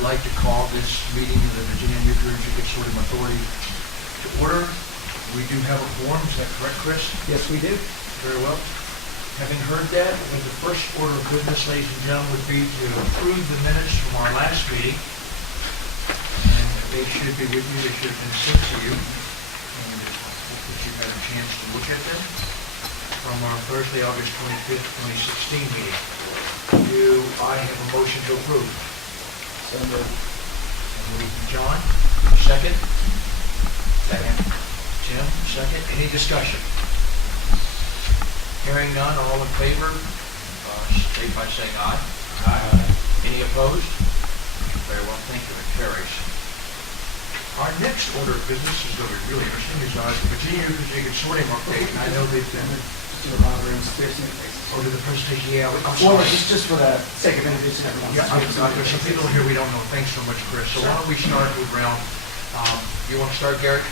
would like to call this meeting of the Virginia Nuclear Energy Consortium Authority to order. We do have a quorum, is that correct, Chris? Yes, we do. Very well. Having heard that, the first order of business, ladies and gentlemen, would be to approve the minutes from our last meeting. And they should be with you, they should have been sent to you. And hopefully you've had a chance to look at them from our Thursday, August 25th, 2016 meeting. Do I have a motion to approve? So moved. John, second? Second. Jim, second. Any discussion? Hearing none, all in favor, state by saying aye. Aye. Any opposed? Very well, thank you, it carries. Our next order of business is going to be really interesting, is the Virginia Nuclear Consortium update. And I know they've been... Oh, to the presentation, yeah, I'm sorry. Well, just for the sake of introducing everyone. Yeah, there's some people here we don't know. Thanks so much, Chris. So why don't we start with round, you want to start, Gary?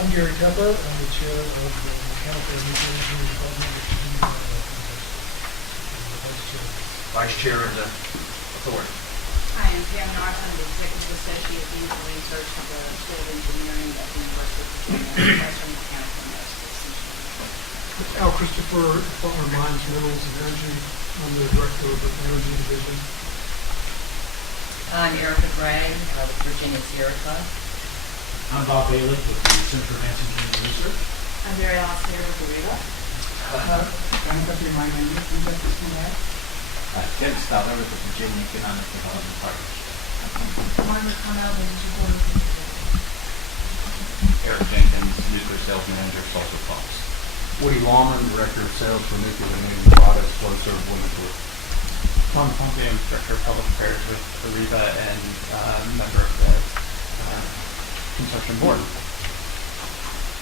I'm Gary Tepper. I'm the chair of the Mechanical and Nuclear Engineering Department, which is the vice chair. Vice chair of the authority. Hi, I'm Pam Nark. I'm the Executive Associate Dean for Research of the School of Engineering at the University of Virginia, Professor of Mechanical and Electrical Engineering. Al Christopher, Department of Mines, Minerals, and Energy. I'm the director of the Energy Division. I'm Erica Gray of Virginia Sierra Club. I'm Bob Bailey with the Center for Advanced Engineering Research. I'm Mary Alice here with the REVA. Ken Stoller with the Virginia Economic Development Partnership. Margaret Connell, the Board of Eric Jenkins, Nuclear Sales Manager, Sulfur Pumps. Woody Lawman, Director of Sales for Nuclear and Navy Products, Flowserve Winterthur. Tom James, Director of Public Affairs with the REVA and member of the Consortium Board.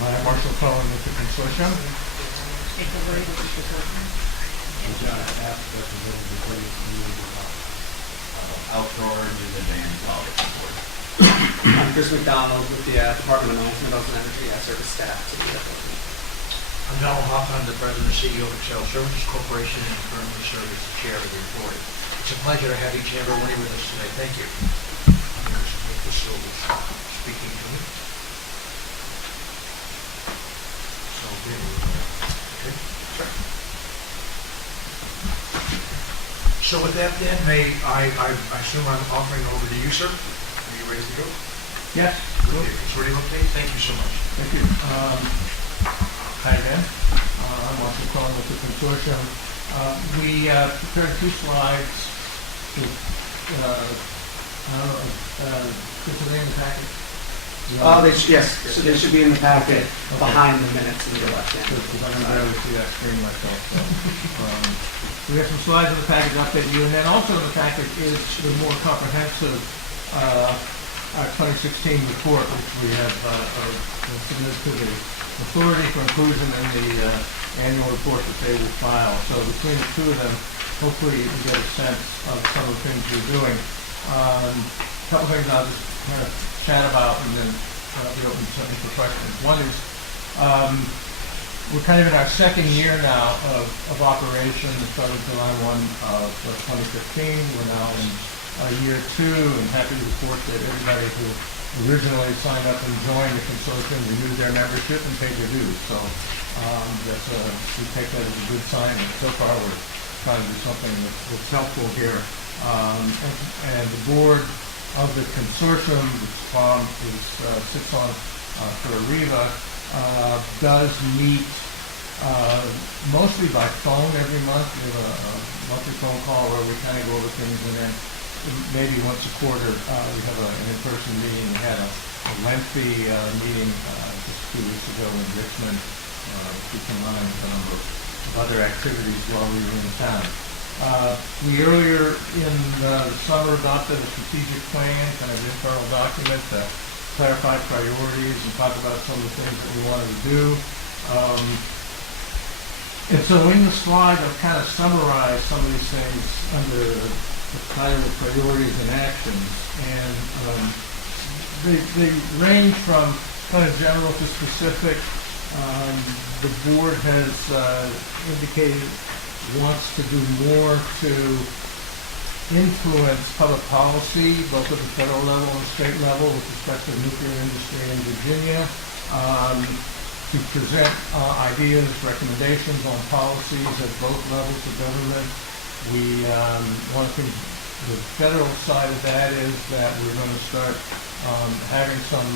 I'm Marshall Cullen with the Consortium. April Ray with the Consortium. And John App, representing the Virginia Community College. Outdoor News and Politics Board. I'm Chris McDonald with the Department of Mines, Minerals, and Energy. I serve as staff to the FOP. I'm Donald Hoffman, the President and CEO of Excel Services Corporation, and currently serve as the chair of the authority. It's a pleasure to have each and every one of you with us today. Thank you. Here's Mr. Silver speaking to me. So, okay. Sure. So with that then, I assume I'm offering over to you, sir. Are you ready to go? Yes. With the consortium update? Thank you so much. Thank you. Hi again. I'm Marshall Cullen with the Consortium. We prepared two slides to, put the name in the packet. Yes, so they should be in the packet behind the minutes in your left hand. Because I'm going to barely see that screen myself. So, we have some slides in the package to update you, and then also in the package is the more comprehensive our 2016 report, which we have submitted to the authority for inclusion in the annual report that they will file. So between the two of them, hopefully you can get a sense of some of the things we're doing. A couple things I'll just kind of chat about and then be open certainly for questions. One is we're kind of in our second year now of operation. It started July 1 of 2015. We're now in year 2, and happy to report that everybody who originally signed up and joined the consortium renewed their membership and paid their dues. So we take that as a good sign, and so far we're trying to do something that's helpful here. And the board of the consortium, which Tom sits on for REVA, does meet mostly by phone every month. We have a monthly phone call where we kind of go over things, and then maybe once a quarter we have an in-person meeting. We had a lengthy meeting just 2 weeks ago in Richmond, keep in mind a number of other activities while we were in town. We earlier in the summer adopted a strategic plan, kind of an internal document to clarify priorities and talk about some of the things that we wanted to do. And so in the slide, I've kind of summarized some of these things under the title of priorities and actions. And they range from kind of general to specific. The board has indicated wants to do more to influence public policy, both at the federal level and state level, with respect to the nuclear industry in Virginia, to present ideas, recommendations on policies at both levels of government. One of the things, the federal side of that is that we're going to start having some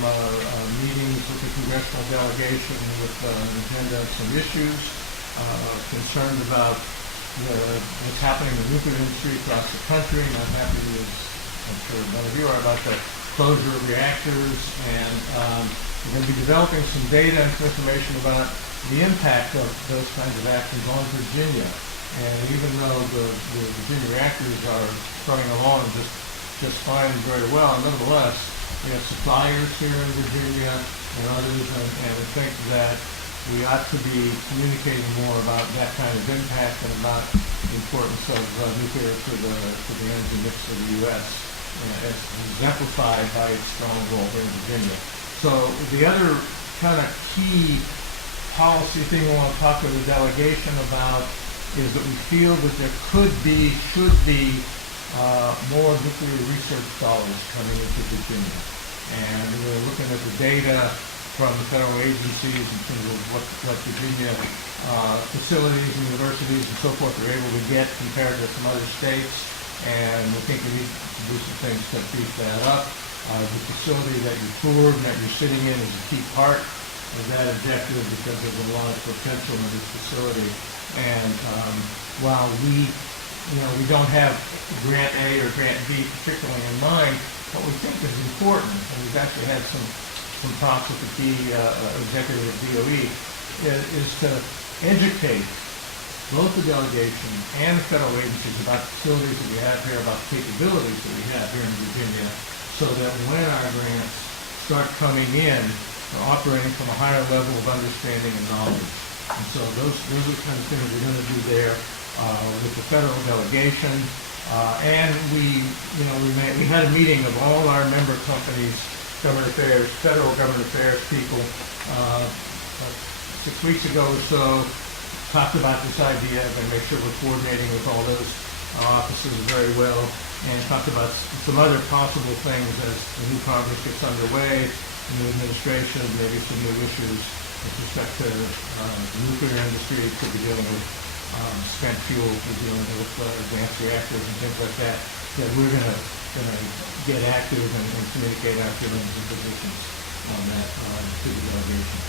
meetings with the congressional delegation with an agenda of some issues concerned about what's happening in the nuclear industry across the country. And I'm happy, as I'm sure many of you are, about the closure of reactors. And we're going to be developing some data and some information about the impact of those kinds of actions on Virginia. And even though the Virginia reactors are running along just fine and very well, nevertheless, we have suppliers here in Virginia and others, and I think that we ought to be communicating more about that kind of impact and about the importance of nuclear to the energy mix of the U.S., as exemplified by its strong role here in Virginia. So the other kind of key policy thing we want to talk to the delegation about is that we feel that there should be more nuclear research dollars coming into Virginia. And we're looking at the data from the federal agencies in terms of what Virginia facilities, universities, and so forth are able to get compared to some other states. And we think we need to do some things to beef that up. The facility that you toured and that you're sitting in is a key part of that objective because there's a lot of potential in this facility. And while we don't have Grant A or Grant B particularly in mind, what we think is important, and we've actually had some talks with the key executive of DOE, is to educate both the delegation and the federal agencies about the facilities that we have here, about the capabilities that we have here in Virginia, so that when our grants start coming in, we're operating from a higher level of understanding and knowledge. And so those are the kind of things we're going to do there with the federal delegation. And we had a meeting of all our member companies, government affairs, federal government affairs people, 6 weeks ago or so, talked about this idea and make sure we're coordinating with all those offices very well, and talked about some other possible things as the new Congress gets underway, the new administration, maybe some new issues with respect to the nuclear industry. It could be dealing with spent fuel, we're dealing with advanced reactors and things like that, that we're going to get active and communicate our feelings and positions on that to the delegation.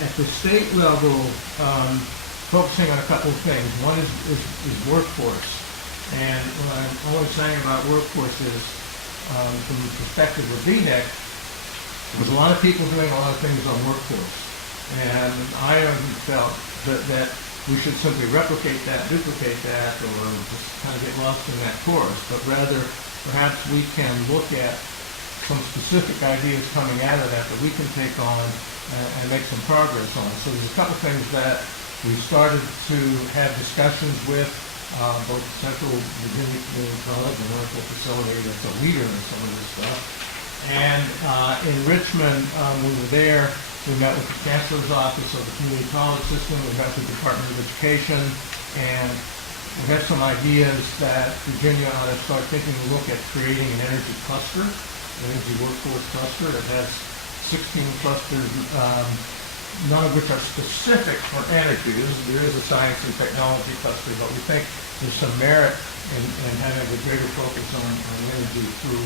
At the state level, focusing on a couple of things. One is workforce. And what I'm always saying about workforce is, from the perspective of VNEC, there's a lot of people doing a lot of things on workforce. And I haven't felt that we should simply replicate that, duplicate that, or just kind of get lost in that course, but rather perhaps we can look at some specific ideas coming out of that we can take on and make some progress on. So there's a couple things that we started to have discussions with both Central Virginia Community College, a wonderful facility that's a leader in some of this stuff. And in Richmond, we were there. We met with the Chancellor's Office of the Community College System. We met with the Department of Education. And we have some ideas that Virginia ought to start taking a look at creating an energy cluster, an energy workforce cluster that has 16 clusters, none of which are specific for energy. There is a science and technology cluster, but we think there's some merit in having a greater focus on energy through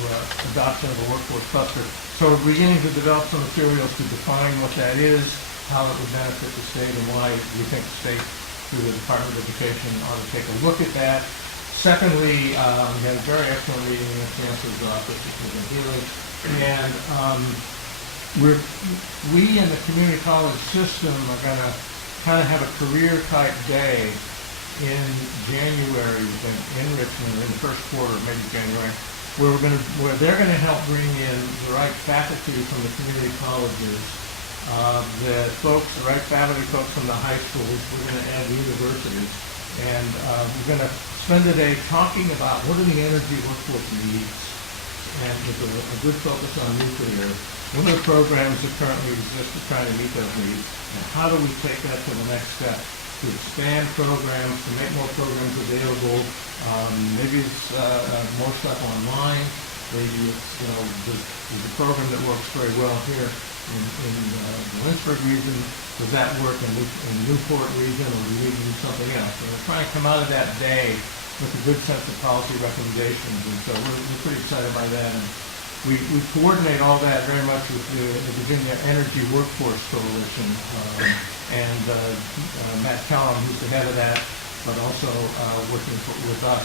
adoption of a workforce cluster. So we're beginning to develop some materials to define what that is, how it would benefit the state, and why we think the state, through the Department of Education, ought to take a look at that. Secondly, we had a very excellent meeting in the Chancellor's Office, which was in Healy, and we in the community college system are going to kind of have a career type day in January in Richmond, in the first quarter, maybe January, where they're going to help bring in the right faculty from the community colleges, the right faculty folks from the high schools. We're going to add the universities, and we're going to spend the day talking about what are the energy workforce needs, and with a good focus on nuclear. What are the programs that currently exist to try to meet those needs, and how do we take that to the next step? to expand programs, to make more programs available. Maybe it's more stuff online. Maybe it's, there's a program that works very well here in the Lynchburg region. Does that work in the Newport region, or do we need to do something else? So we're trying to come out of that day with a good sense of policy recommendations, and so we're pretty excited by that. And we coordinate all that very much with the Virginia Energy Workforce Coalition, and Matt Kellum, who's the head of that, but also working with us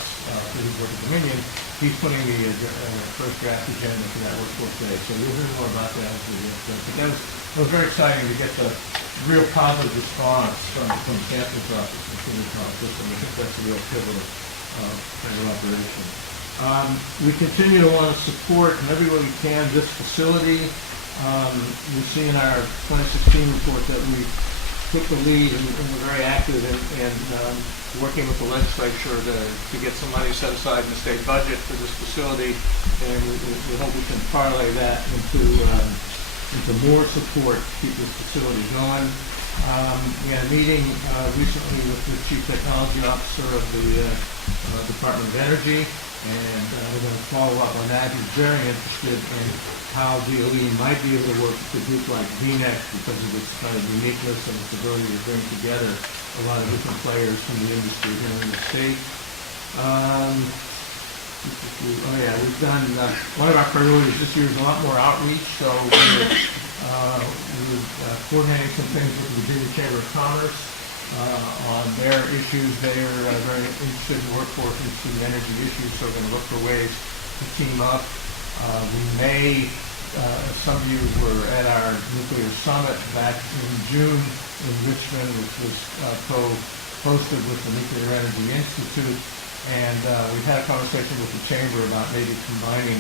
through his work at Dominion. He's putting the first draft agenda for that workforce day, so you'll hear more about that as we get there. But that was very exciting to get the real positive response from Stanton's office and Kenny's office, and I think that's a real pivotal kind of operation. We continue to want to support in every way we can this facility. You see in our 2016 report that we took the lead and were very active in working with the legislature to get some money set aside in the state budget for this facility, and we hope we can parlay that into more support to keep this facility going. We had a meeting recently with the Chief Technology Officer of the Department of Energy, and we're going to follow up on that. He's very interested in how DOE might be able to work with a group like VNEC because of its kind of uniqueness and its ability to bring together a lot of different players from the industry here in the state. We've done, one of our priorities this year is a lot more outreach, so we're coordinating some things with the Virginia Chamber of Commerce on their issues. They're very interested in workforce into the energy issues, so we're going to look for ways to team up. We may, some of you were at our nuclear summit back in June in Richmond, which was co-hosted with the Nuclear Energy Institute, and we've had a conversation with the Chamber about maybe combining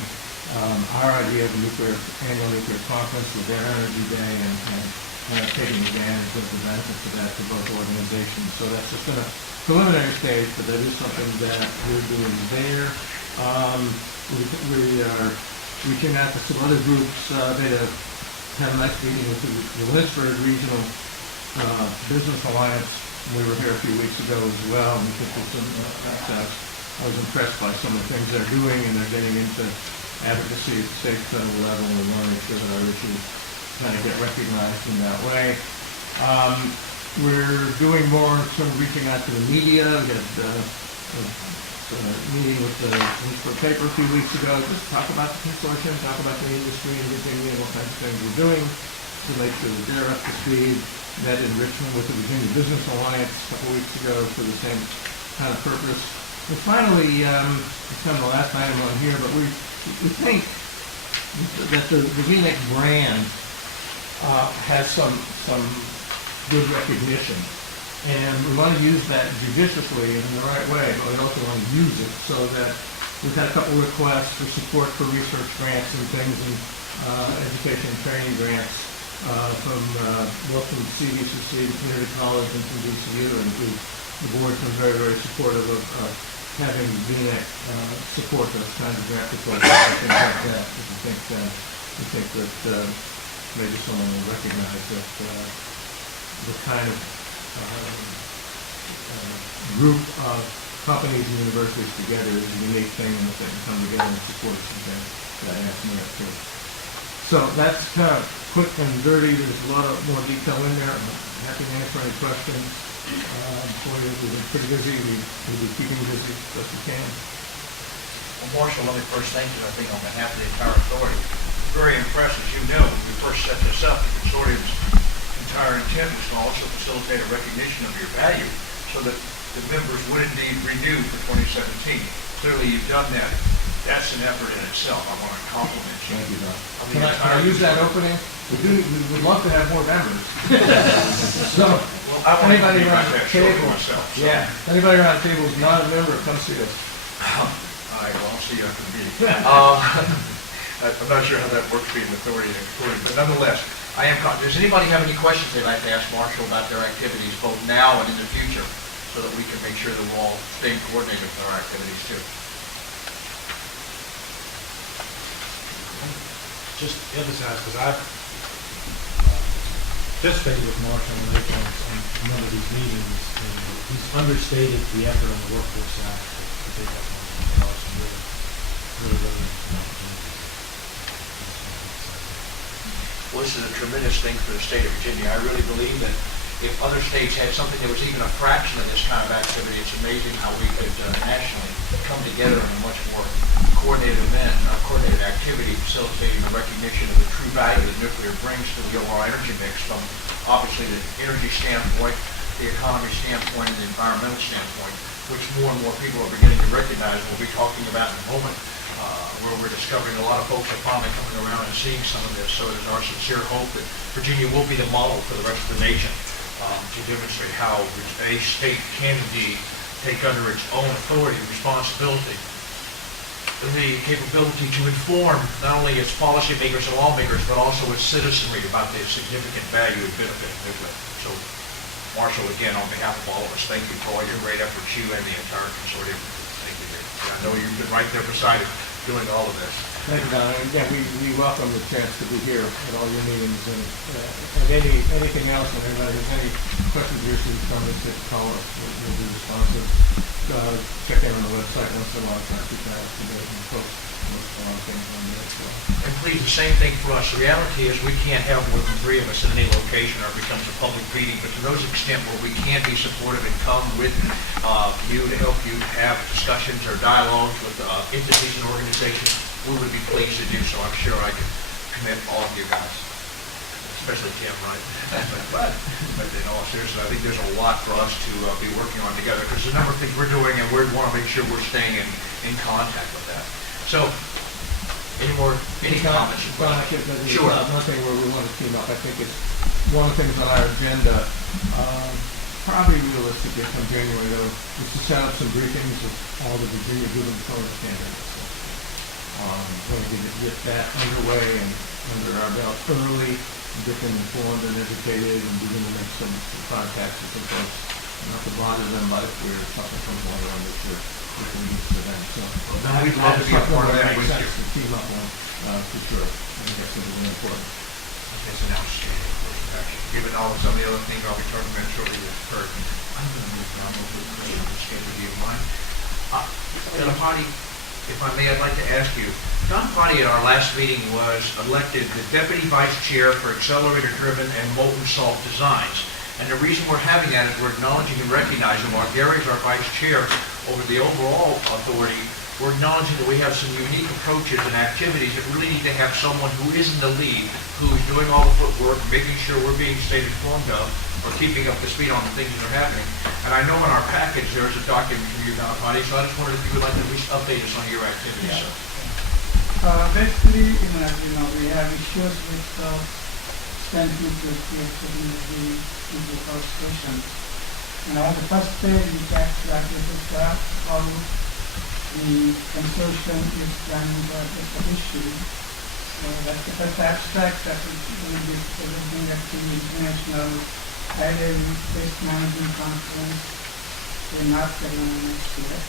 our idea of a annual nuclear conference with their Energy Day and taking advantage of the benefits of that to both organizations. So that's just in a preliminary stage, but that is something that we're doing there. We are reaching out to some other groups. They had a nice meeting with the Lynchburg Regional Business Alliance. We were here a few weeks ago as well, and we think there's some success. I was impressed by some of the things they're doing, and they're getting into advocacy at the state federal level, and we want to make sure that our issues kind of get recognized in that way. We're doing more in terms of reaching out to the media. We had a meeting with the Lynchburg paper a few weeks ago, just talk about the consortium, talk about the industry and Virginia, what kinds of things we're doing to make sure that they're up to speed. Met in Richmond with the Virginia Business Alliance a couple weeks ago for the same kind of purpose. And finally, it's kind of the last item on here, but we think that the VNEC brand has some good recognition, and we want to use that judiciously and in the right way, but we also want to use it so that we've had a couple requests for support for research grants and things, and education and training grants from both from CVCC, Community College, and from DCU, and the board's been very, very supportive of having VNEC support those kinds of grant proposals and things like that. We think that maybe someone will recognize that the kind of group of companies and universities together is a unique thing, and if they can come together and support something that adds merit to it. So that's kind of quick and dirty. There's a lot of more detail in there. I'm happy to answer any questions. We've been pretty busy. We'll be keeping you busy as best we can. Well, Marshall, let me first thank you, I think, on behalf of the entire authority. Very impressed, as you know, when we first set this up, the consortium's entire intent was to also facilitate a recognition of your value so that the members would indeed renew for 2017. Clearly, you've done that. That's an effort in itself. I want to compliment you. Thank you, Doc. On the Can I use that opening? We would love to have more members. So, Well, I want to anybody be around the that short table, myself. So. yeah, anybody around the table who's not a member, come see us. All right, well, I'll see you after the meeting. I'm not sure how that works being authority and authority, but nonetheless, does anybody have any questions they'd like to ask Marshall about their activities, both now and in the future, so that we can make sure that we're all staying coordinated with our activities too? Just emphasize, because I've participated with Marshall and Lake on a number of these meetings, and he's understated the effort on the Workforce Act to take that on. Really, Well, this is a tremendous thing for the state of Virginia. I really believe that if other states had something that was even a fraction of this kind of activity, it's amazing how we could nationally come together in a much more coordinated event, coordinated activity, facilitating the recognition of the true value that nuclear brings to the overall energy mix from obviously the energy standpoint, the economy standpoint, and the environmental standpoint, which more and more people are beginning to recognize. We'll be talking about in a moment, where we're discovering a lot of folks are finally coming around and seeing some of this. So it is our sincere hope that Virginia will be the model for the rest of the nation to demonstrate how a state can indeed take under its own authority and responsibility the capability to inform not only its policymakers and lawmakers, but also its citizenry about the significant value and benefit of nuclear. So, Marshall, again, on behalf of all of us, thank you for all your great efforts, you and the entire consortium. Thank you, Dave. I know you've been right there beside it doing all of this. Thank you, Don. And again, we welcome the chance to be here at all your meetings, and anything else, when anybody has any questions or issues, come and sit, call us. We'll be responsive. Check in on the website once in a while, try to keep that up to date and post a lot of things on there as well. And please, the same thing for us. The reality is we can't have more than 3 of us in any location or it becomes a public meeting, but to those extent where we can be supportive and come with you to help you have discussions or dialogues with entities and organizations, we would be pleased to do so. I'm sure I can commit all of you guys, especially Tim, right? but in all seriousness, I think there's a lot for us to be working on together, because there's a number of things we're doing, and we want to make sure we're staying in contact with that. So, any comments? Well, I think that Sure. Nothing where we want to team up. I think it's one of the things on our agenda, probably realistically from January, though, is to set up some briefings of all the Virginia building code standards. Going to get that underway and under our belt early, get them informed and educated, and begin to make some contacts with some folks, not to bother them, but if something comes along that you're looking to them. So, Well, we'd love to be a part of that with you. To team up on, for sure. I think that's really important. It's an outstanding course of action. Given all of some of the other things I'll be talking about shortly with Kurt, I'm going to move down a little bit on the schedule. Do you mind? Don Potty, if I may, I'd like to ask you, Don Potty at our last meeting was elected the Deputy Vice Chair for Accelerator-Driven and Molten Salt Designs. And the reason we're having that is we're acknowledging and recognizing while Gary's our Vice Chair over the overall authority, we're acknowledging that we have some unique approaches and activities that really need to have someone who is in the lead, who's doing all the footwork, making sure we're being stayed informed of, or keeping up to speed on the things that are happening. And I know in our package there's a document from you, Don Potty, so I just wondered if you would like to at least update us on your activities, sir. Basically, we have issues with spent nuclear fuel putting the nuclear power station. The first day we checked that this is how the consortium is planning to address the issue. So that's the first abstract that will be presenting at the International Highway Waste Management Conference in North Carolina next year.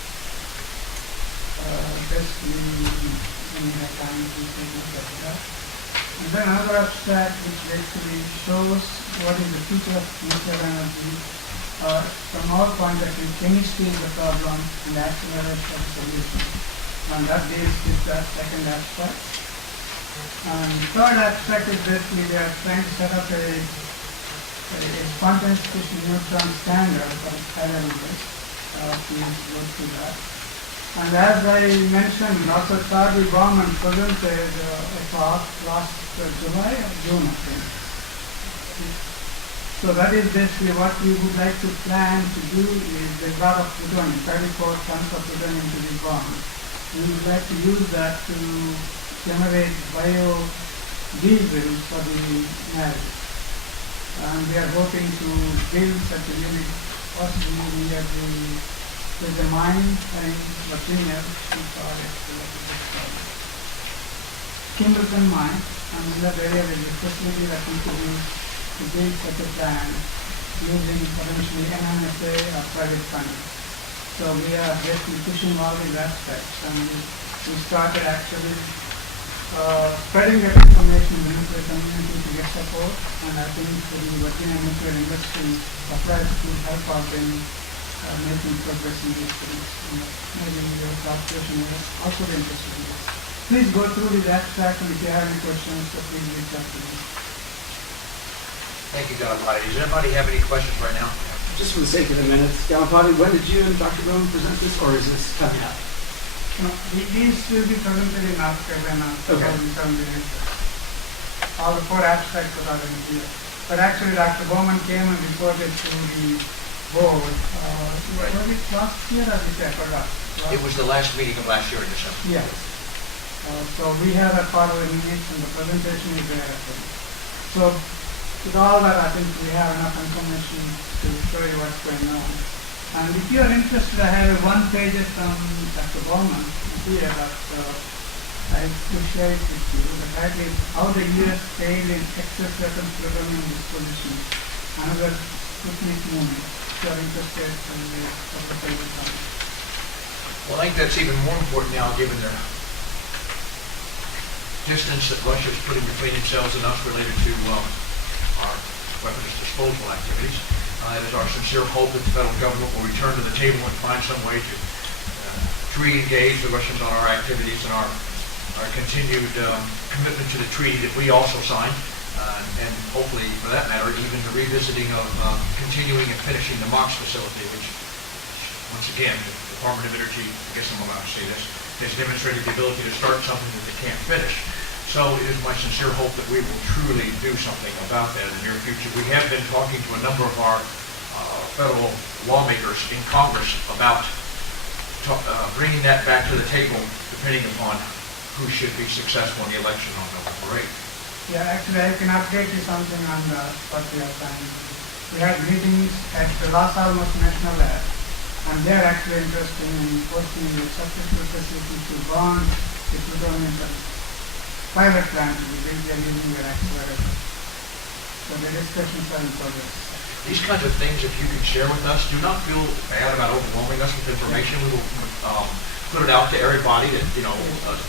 Basically, we have time to take a look at that. And then another abstract which basically shows what is the future of nuclear energy from our point of view, chemistry is the problem and acceleration of the solution. And that deals with the second abstract. And the third abstract is basically we are trying to set up a spontaneous fission neutron standard for high-level we need to go through that. And as I mentioned, also Charlie Bauman presented a talk last July or June, I think. So that is basically what we would like to plan to do is the lot of plutonium, 34 tons of plutonium to be bomb. We would like to use that to generate biodiesel for the marriage. And we are hoping to build such a unit possibly near the mine in Virginia, Kimbleton mine, and in that area there is a facility that we could use to build such a plant using potentially NNSA or private funding. So we are basically pushing all these aspects, and we started actually spreading that information within the community to get support, and I think the working in nuclear industry applies to help out in making progress in these things. Maybe your corporation is also interested in this. Please go through this abstract, and if you have any questions, please reach out to me. Thank you, Ganapati. Does anybody have any questions right now? Just for the sake of the minutes, Ganapati, when did you and Dr. Brown present this, or is this coming up? No, these will be presented in October and Okay. All the 4 abstracts are already here. But actually, Dr. Bowman came and reported to the board. Was it last year or this year? I forgot. It was the last meeting of last year in December. Yes. So we have a quarterly minutes and the presentation is there. So with all that, I think we have enough information to show you what's going on. And if you are interested, I have a 1-page from Dr. Bowman here that I will share it with you. The title is How the U.S. Failed in Excess Weapons Plutonium Disposition, Another Sputnik Movement. If you are interested, I will publish it on. Well, I think that's even more important now, given the distance that Russia is putting between themselves and us related to our weapons disposal activities. It is our sincere hope that the federal government will return to the table and find some way to re-engage the Russians on our activities and our continued commitment to the treaty that we also signed, and hopefully, for that matter, even the revisiting of continuing and finishing the MOX facility, which, once again, the Department of Energy, I guess I'm allowed to say this, has demonstrated the ability to start something that they can't finish. So it is my sincere hope that we will truly do something about that in the near future. We have been talking to a number of our federal lawmakers in Congress about bringing that back to the table, depending upon who should be successful in the election on November 8th. Yeah, actually, I can update you something on what we are planning. We had meetings at the Los Alamos National Lab, and they are actually interested in posting the successful facility to burn the plutonium pilot plant. They are using the accelerator. So the discussions are in progress. These kinds of things, if you can share with us, do not feel bad about overwhelming us with information. We will put it out to everybody, that the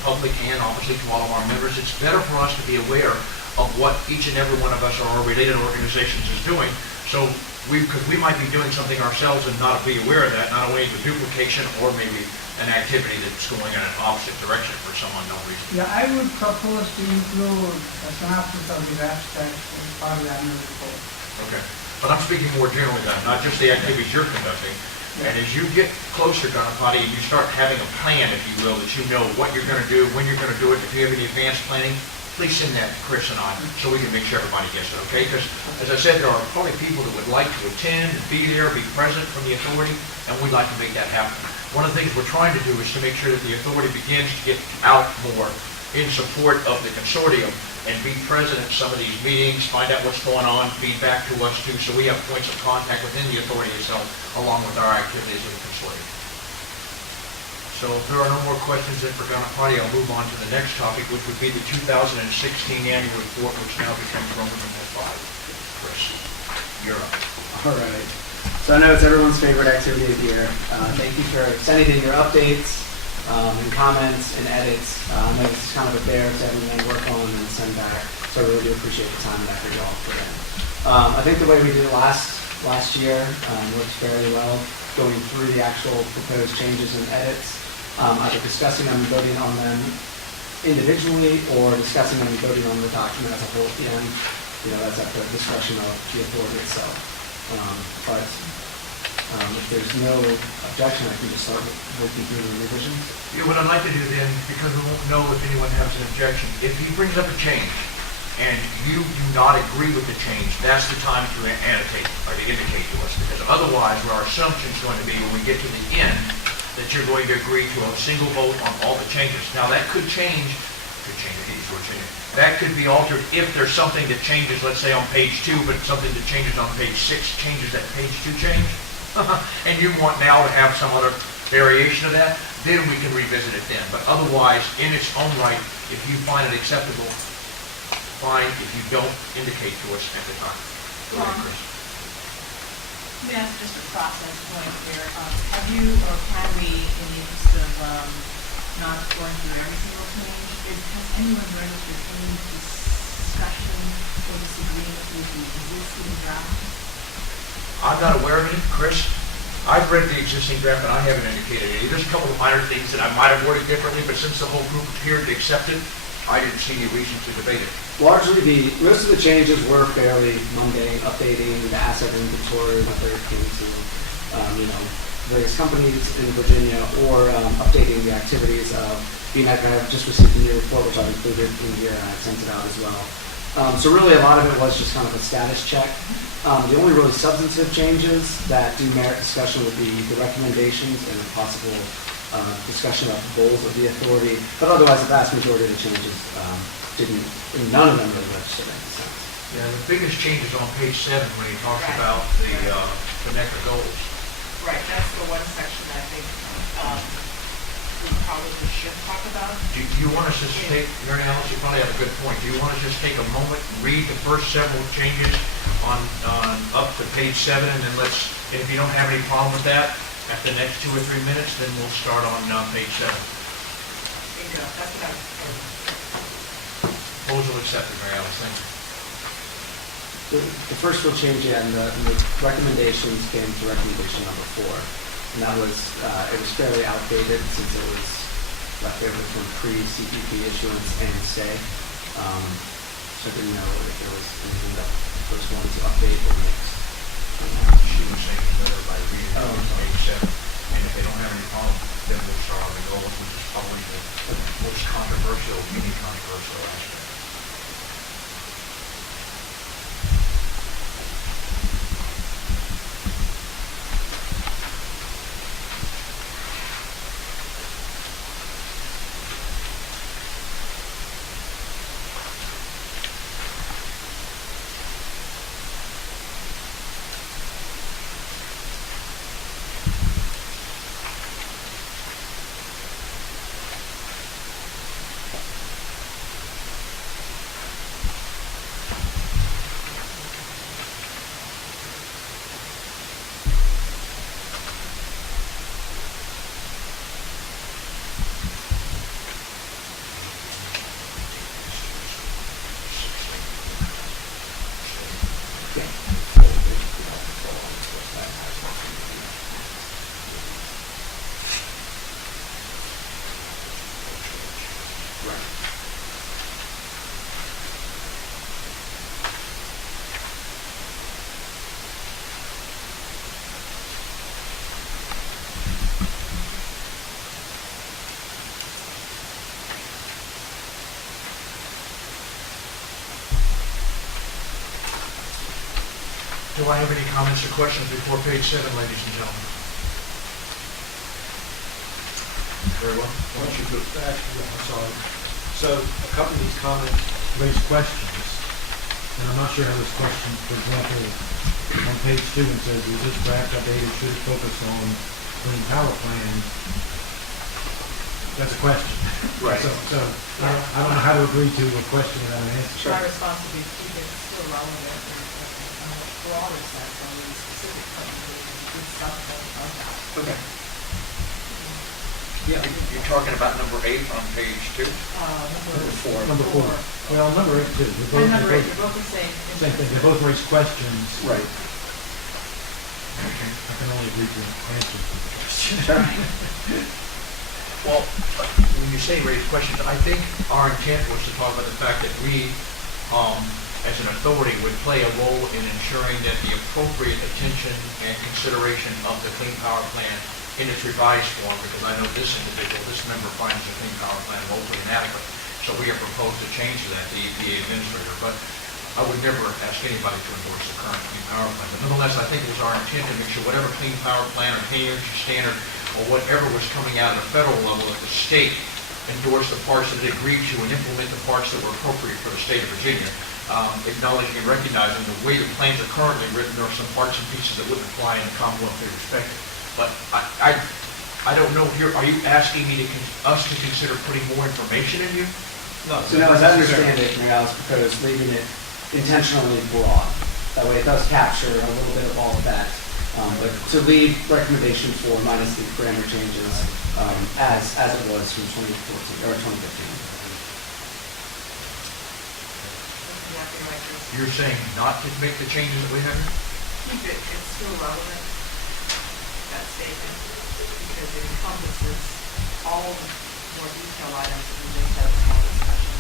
public and obviously to all of our members. It's better for us to be aware of what each and every one of us or our related organizations is doing. So because we might be doing something ourselves and not be aware of that, not only the duplication or maybe an activity that's going in an opposite direction for some unknown reason. Yeah, I would propose to include a synopsis of the abstract as part of the annual report. Okay. But I'm speaking more generally about not just the activities you're conducting. And as you get closer, Ganapati, and you start having a plan, if you will, that you know what you're going to do, when you're going to do it, if you have any advanced planning, please send that to Chris and I so we can make sure everybody gets it, okay? Because, as I said, there are probably people that would like to attend and be there, be present from the authority, and we'd like to make that happen. One of the things we're trying to do is to make sure that the authority begins to get out more in support of the consortium and be present at some of these meetings, find out what's going on, feed back to us too, so we have points of contact within the authority itself along with our activities of the consortium. So if there are no more questions then for Ganapati, I'll move on to the next topic, which would be the 2016 annual report, which now becomes Roman numeral 5. Chris, you're up. All right. So I know it's everyone's favorite activity of the year. Thank you for sending in your updates and comments and edits. I know this is kind of a bear to everyone work on and send back, so I really do appreciate the time and effort you all put in. I think the way we did it last year works fairly well, going through the actual proposed changes and edits, either discussing them and voting on them individually or discussing them and voting on the document as a whole at the end. That's at the discretion of the authority itself. But if there's no objection, I can just start working through the revisions. Yeah, what I'd like to do then, because we won't know if anyone has an objection, if he brings up a change and you do not agree with the change, that's the time to annotate or to indicate to us, because otherwise our assumption is going to be when we get to the end that you're going to agree to a single vote on all the changes. Now that could change, that could be altered if there's something that changes, let's say on page 2, but something that changes on page 6 changes that page 2 change. And you want now to have some other variation of that, then we can revisit it then. But otherwise, in its own right, if you find it acceptable, fine. If you don't, indicate to us at the time. Go ahead, Chris. Let me ask just a process point here. Have you, or can we, in the interest of not going through every single change. Has anyone registered any discussion or disagreement with the existing draft? I'm not aware of it, Chris. I've read the existing draft and I haven't indicated any. There's a couple of minor things that I might have worded differently, but since the whole group appeared to accept it, I didn't see any reason to debate it. Largely, most of the changes were fairly mundane, updating the asset inventory, whether it came to, various companies in Virginia, or updating the activities of BNEC. I've just received a new report, which I've included in here, and I've sent it out as well. So really, a lot of it was just kind of a status check. The only really substantive changes that do merit discussion would be the recommendations and a possible discussion of the goals of the authority. But otherwise, the vast majority of the changes none of them really registered any sense. Yeah, the biggest change is on page 7 when he talks Right. about the connector goals. Right, that's the one section I think we probably should talk about. Do you want us to just take, Mary Alice, you probably have a good point. Do you want us to just take a moment, read the first several changes on up to page 7, and then and if you don't have any problem with that, at the next 2 or 3 minutes, then we'll start on page 7. Bingo, that's what I was saying. Proposal accepted, Mary Alice, thank you. The first real change, and the recommendations came to recommendation number 4. And that was, it was fairly outdated since it was left over from pre-CPP issuance and stay. So I didn't know if there was anything that was wanted to update or mix. She was saying better by reading page 7. And if they don't have any problem, then we'll start on the goals, which is probably the most controversial, mini controversial aspect. Do I have any comments or questions before page 7, ladies and gentlemen? Very well. Why don't you go back, I'm sorry. So a couple of these comments raise questions, and I'm not sure how this question, for example, on page 2, it says, is this draft updated, should it focus on clean power plan? That's a question. Right. So I don't know how to agree to a question without an answer. My response would be keep it still relevant and on a broader sense, on the specific presentation, good stuff about that. Okay. Yeah. You're talking about number 8 on page 2? Number 4. Well, number 8 too. And number 8, you're both the same. Same thing, they both raise questions. Right. I can only agree to answers to the question. Well, when you say raise questions, I think our intent was to talk about the fact that we, as an authority, would play a role in ensuring that the appropriate attention and consideration of the Clean Power Plan in its revised form, because I know this individual, this member finds the Clean Power Plan woefully inadequate, so we have proposed a change to that, the EPA administrator. But I would never ask anybody to endorse the current Clean Power Plan. But nonetheless, I think it was our intent to make sure whatever Clean Power Plan or Clean Energy Standard or whatever was coming out at the federal level, that the state endorsed the parts that it agreed to and implement the parts that were appropriate for the state of Virginia. Acknowledging and recognizing the way the plans are currently written, there are some parts and pieces that wouldn't apply in the Commonwealth they respected. But I don't know here, are you asking me us to consider putting more information in here? No. So now, as I understand it, Mayor Alice proposed leaving it intentionally broad. That way it does capture a little bit of all of that But to leave recommendation for minus the grammar changes as it was from 2014 or 2015. You're saying not to make the changes that we have? Keep it, it's still relevant, that statement, because it encompasses all the more detailed items that we just had a small discussion.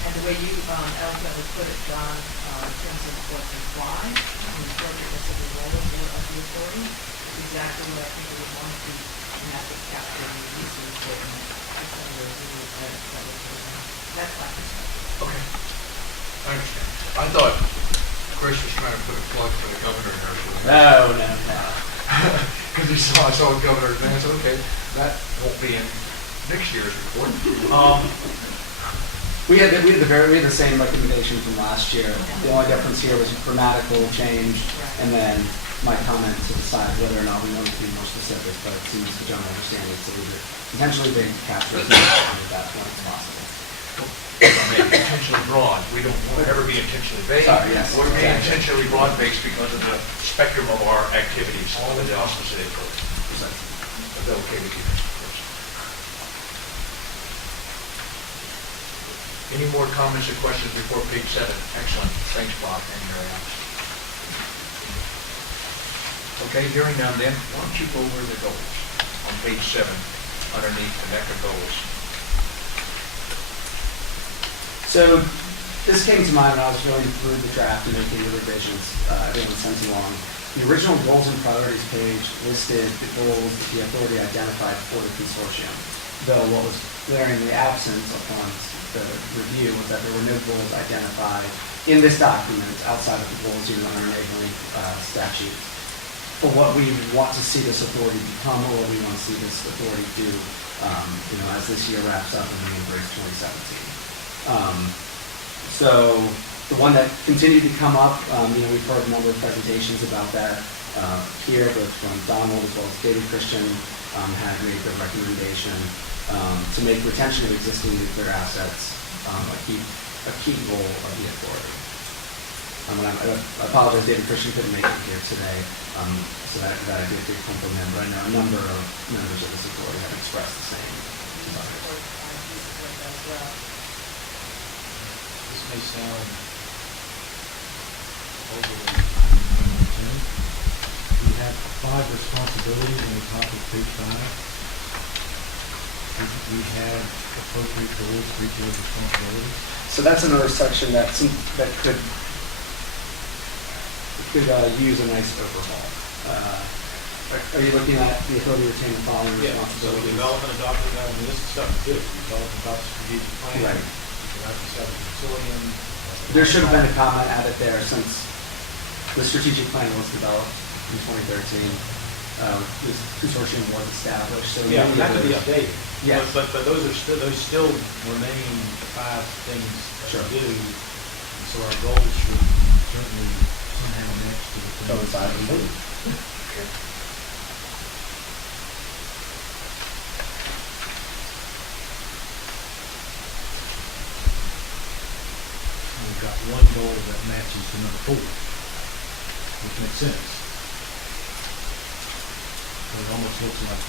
And the way you eloquently put it, John, in terms of what's implied, and the appropriateness of the role of the authority, is exactly what I think we would want to, and that's what captured in the use of the statement. That's what we're really, that's my perspective. Okay. I understand. I thought Chris was trying to put a plug for the governor in there. No. Because I saw the governor, and I said, okay, that won't be in next year's report. We had the same recommendation from last year. The only difference here was a grammatical change, and then my comment to decide whether or not we want to be more specific, but it seems to John understanding so we would potentially they capture as much at that point as possible. Intentionally broad. We don't want to ever be intentionally vague. Sorry, yes. We're being intentionally broad-based because of the spectrum of our activities under the auspices of the code. Is that okay with you? Any more comments or questions before page 7? Excellent. Thanks, Bob and Mary Alice. Okay, hearing none then, why don't you go over the goals on page 7 underneath the NECA goals? So this came to mind when I was going through the draft and making the revisions everyone sent along. The original goals and priorities page listed the goals that the authority identified for the consortium, though what was glaringly absent upon the review was that there were no goals identified in this document outside of the goals even under enabling statute for what we want to see this authority become or what we want to see this authority do as this year wraps up and we embrace 2017. So the one that continued to come up, we've heard a number of presentations about that here, both from Donald as well as David Christian had made the recommendation to make retention of existing nuclear assets a key goal of the authority. I apologize, David Christian couldn't make it here today, so that I did come from him, but I know a number of members of this authority have expressed the same desire. This may sound overly intense. We have 5 responsibilities on the top of page 5. We have appropriate goals for each of those responsibilities. So that's another section that could use a nice overhaul. Are you looking at the authority to retain the following So responsibilities? development, adoption, this is stuff to do. Development, adopt strategic plan. Right. Consortium. There should have been a comment added there since the strategic plan was developed in 2013. This consortium was established. So Yeah, maybe that could be there's- updated. Yes. But those still remain 5 things Sure. to do. And so our goals should certainly somehow match to the things Coincide that we with do. it. Okay. And we've got one goal that matches to number 4, which makes sense. So it almost looks like